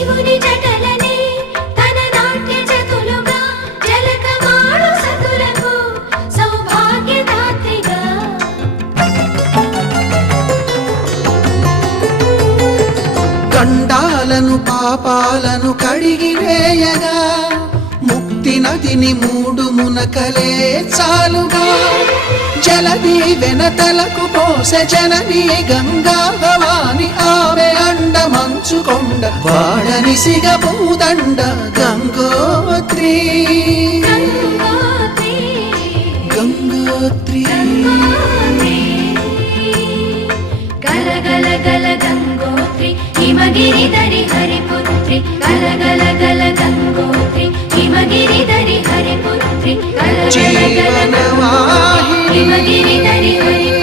శివుని జటలనే తన నాట్య చతులుగా జలకమాడు సతులకు సౌభాగ్యదాత్రిగా గండాలను పాపాలను కడిగివేయగా ముక్తి నదిని మూడు మునకలే చాలుగా జలది వెనతలకు పోసె జనని గంగా భవాని ఆమె అండ మంచుకొండ వాడని సిగపూదండ గంగోత్రి గంగోత్రి గల గల గల గంగోత్రి హిమగిరిధరి హరిపుత్రి గల గల గల గంగోత్రి హిమగిరిధరి హరిపుత్రి గల గల గల గంగోత్రి హిమగిరిధరి హరిపుత్రి